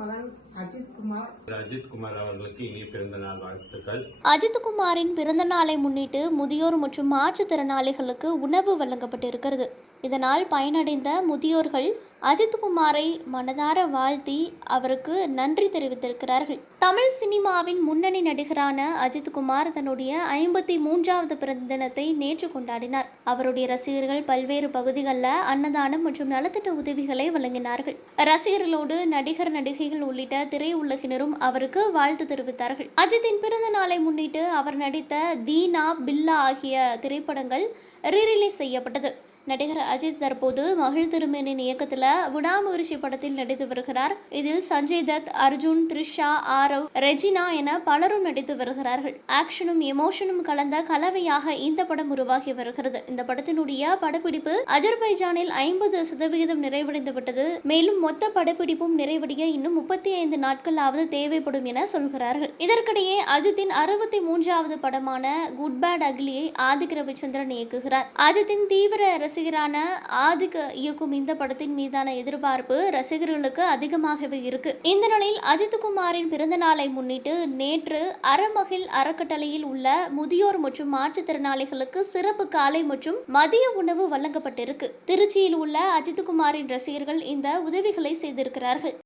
மகன் அஜித் குமார் அஜித் குமார் அவர்களுக்கு இனிய பிறந்த நாள் வாழ்த்துக்கள். அஜித்குமாரின் பிறந்த நாளை முன்னிட்டு முதியோர் மற்றும் மாற்றுத்திறனாளிகளுக்கு உணவு வழங்கப்பட்டிருக்கிறது. இதனால் பயனடைந்த முதியோர்கள் அஜித்குமாரை மனதார வாழ்த்தி அவருக்கு நன்றி தெரிவித்திருக்கிறார்கள். தமிழ் சினிமாவின் முன்னணி நடிகரான அஜித்குமார் தன்னுடைய ஐம்பத்தி மூன்றாவது பிறந்த தினத்தை நேற்று கொண்டாடினார். அவருடைய ரசிகர்கள் பல்வேறு பகுதிகளில் அன்னதானம் மற்றும் நலத்திட்ட உதவிகளை வழங்கினார்கள். ரசிகர்களோடு நடிகர் நடிகைகள் உள்ளிட்ட திரையுலகினரும் அவருக்கு வாழ்த்து தெரிவித்தார்கள். அஜித்தின் பிறந்த நாளை முன்னிட்டு அவர் நடித்த தீனா பில்லா ஆகிய திரைப்படங்கள் ரீரிலீஸ் செய்யப்பட்டது. நடிகர் அஜித் தற்போது மகிழ் திருமேனின் இயக்கத்தில் விடாமுயற்சி படத்தில் நடித்து வருகிறார். இதில் சஞ்சய் தத் அர்ஜுன் த்ரிஷா ஆரவ் ரெஜினா என பலரும் நடித்து வருகிறார்கள். ஆக்ஷனும் எமோஷனும் கலந்த கலவையாக இந்த படம் உருவாகி வருகிறது. இந்த படத்தினுடைய படப்பிடிப்பு அஜர்பைஜானில் ஐம்பது சதவிகிதம் நிறைவடைந்து விட்டது. மேலும் மொத்த படப்பிடிப்பும் நிறைவடைய இன்னும் முப்பத்தி ஐந்து நாட்களாவது தேவைப்படும் என சொல்கிறார்கள். இதற்கிடையே அஜித்தின் அறுபத்தி மூன்றாவது படமான குட் பேட் அக்லியை ஆதிக் ரவிச்சந்திரன் இயக்குகிறார். அஜித்தின் தீவிர ரசிகரான ஆதிக் இயக்கும் இந்த படத்தின் மீதான எதிர்பார்ப்பு ரசிகர்களுக்கு அதிகமாகவே இருக்கு. இந்த நிலையில் அஜித்குமாரின் பிறந்த நாளை முன்னிட்டு நேற்று அறமகிழ் அறக்கட்டளையில் உள்ள முதியோர் மற்றும் மாற்றுத்திறனாளிகளுக்கு சிறப்பு காலை மற்றும் மதிய உணவு வழங்கப்பட்டிருக்கு. திருச்சியில் உள்ள அஜித்குமாரின் ரசிகர்கள் இந்த உதவிகளை செய்திருக்கிறார்கள்.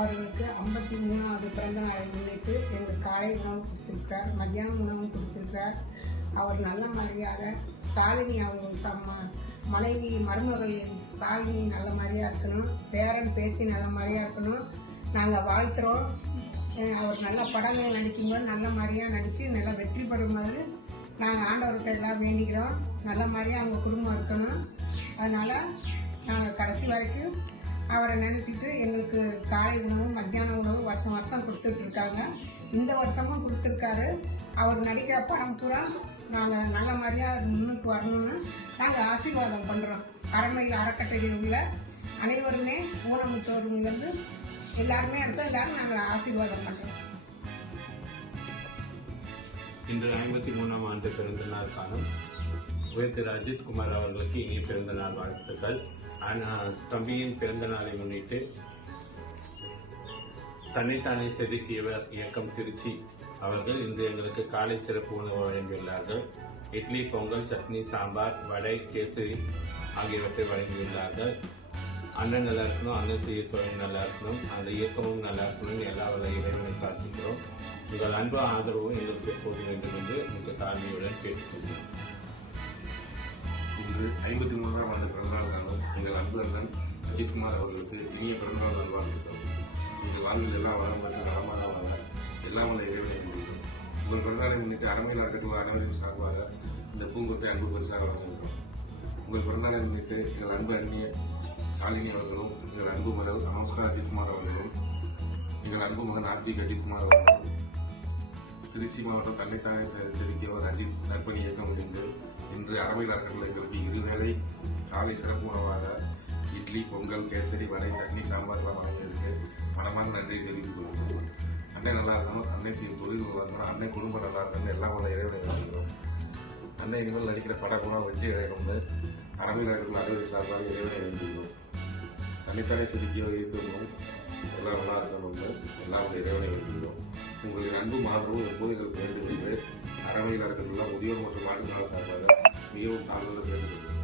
அவர்களுக்கு ஐம்பத்தி மூணாவது பிறந்த நாளை முன்னிட்டு எங்கள் காலை உணவு கொடுத்துருக்கார் மத்தியானம் உணவு கொடுத்துருக்கார் அவர் நல்ல மாதிரியாக சாலினி அவங்க சம்ம மனைவி மருமகள் சாலினி நல்ல மாதிரியாக இருக்கணும். பேரன் பேத்தி நல்ல மாதிரியாக இருக்கணும். நாங்கள் வாழ்த்துறோம். அவர் நல்ல படங்கள் நடிக்கும்போது நல்ல மாதிரியாக நடித்து நல்லா வெற்றி பெறும் மாதிரி நாங்கள் ஆண்டவர்கிட்ட எல்லாம் வேண்டிக்கிறோம். நல்ல மாதிரியாக அவங்க குடும்பம் இருக்கணும். அதனால் நாங்கள் கடைசி வரைக்கும் அவரை நினச்சிட்டு எங்களுக்கு காலை உணவு மத்தியான உணவு வருஷம் வருஷம் கொடுத்துட்ருக்காங்க இந்த வருஷமும் கொடுத்துருக்காரு. அவர் நடிக்கிற படம் பூரா நாங்கள் நல்ல மாதிரியாக முன்னுக்கு வரணும்னு நாங்கள் ஆசீர்வாதம் பண்ணுறோம் அரண்மையில் அறக்கட்டளையில் உள்ள அனைவருமே ஊனமுற்றோருங்கிறது எல்லாருமே அடுத்த எல்லாரும் நாங்கள் ஆசீர்வாதம் பண்ணுறோம் இன்று ஐம்பத்தி மூணாம் ஆண்டு பிறந்த நாள் காணும். உயர்த்து அஜித் குமார் அவர்களுக்கு இனிய பிறந்த நாள் வாழ்த்துக்கள். ஆனால் தம்பியின் பிறந்த நாளை முன்னிட்டு தன்னைத்தானே செதுக்கியவர் இயக்கம் திருச்சி. அவர்கள் இன்று எங்களுக்கு காலை சிறப்பு உணவு வழங்கியுள்ளார்கள். இட்லி பொங்கல் சட்னி சாம்பார் வடை கேசரி ஆகியவற்றை வழங்கியுள்ளார்கள். அண்ணன் நல்லா இருக்கணும் அண்ணன் செய்ய தொழில் நல்லா இருக்கணும் அந்த இயக்கமும் நல்லா இருக்கணும்னு எல்லா வல்ல இறைவனை பிரார்த்திக்கிறோம். உங்கள் அன்பு ஆதரவும் எங்களுக்கு எப்போது வேண்டும் என்று மிக தாழ்மையுடன் கேட்டுக்கொள்கிறோம். இன்று ஐம்பத்தி மூன்றாம் ஆண்டு பிறந்தநாள் காணும் எங்கள் அன்பு அண்ணன் அஜித்குமார் அவர்களுக்கு இனிய பிறந்தநாள் நல்வாழ்த்துக்கள். உங்கள் வாழ்வில் எல்லாம் வளம் பெற்று நலமாக வாழ எல்லாம் வல்ல இறைவனை முடியும் உங்கள் பிறந்தநாளை முன்னிட்டு அரமையில் இருக்கட்டும் அனைவரின் சார்பாக இந்த பூங்கொத்தை அன்பு பரிசாக வழங்குகிறோம். உங்கள் பிறந்தநாளை முன்னிட்டு எங்கள் அன்பு அண்ணிய சாலினி அவர்களும் எங்கள் அன்பு மகள் நமஸ்கார் அஜித்குமார் அவர்களும் எங்கள் அன்பு மகன் ஆர்த்திக் அஜித்குமார் அவர்களும் திருச்சி மாவட்டம் தன்னைத்தானே செ- செதுக்கியவர் அஜித் நற்பணி இயக்கம் முடிந்து இன்று அரவையில் அறக்கட்டளை எங்களுக்கு இருவேளை காலை சிறப்பு உணவாக இட்லி பொங்கல் கேசரி வடை சட்னி சாம்பார்லாம் வழங்கியதற்கு மனமார்ந்த நன்றி தெரிவித்துக் கொள்கிறோம் அன்னை நல்லா இருக்கணும். அன்னை செய்யும் தொழில் நல்லா இருக்கணும். அன்னை குடும்பம் நல்லா இருக்கணும். எல்லாம் உள்ள இறைவனை நினைக்கிறோம் அன்னை இனிமேல் நடிக்கிற படக்குலாம் வெற்றி அடையணும்னு அரவையில் அறக்கட்டளை அறிவுரை சார்பாக இறைவனை வேண்டுகிறோம். தனித்தனி செதுக்கிய இருக்கணும் எல்லாம் நல்லா இருக்கணும்னு எல்லாம் உள்ள இறைவனை வேண்டுகிறோம். உங்களின் அன்பு ஆதரவும் எப்போது எங்களுக்கு வேண்டும் என்று அறவையில் அறக்கட்டளை முதியோர் மற்றும் மாற்றுத்திறனாளி சார்பாக மிகவும் தாழ்ந்த வேண்டும்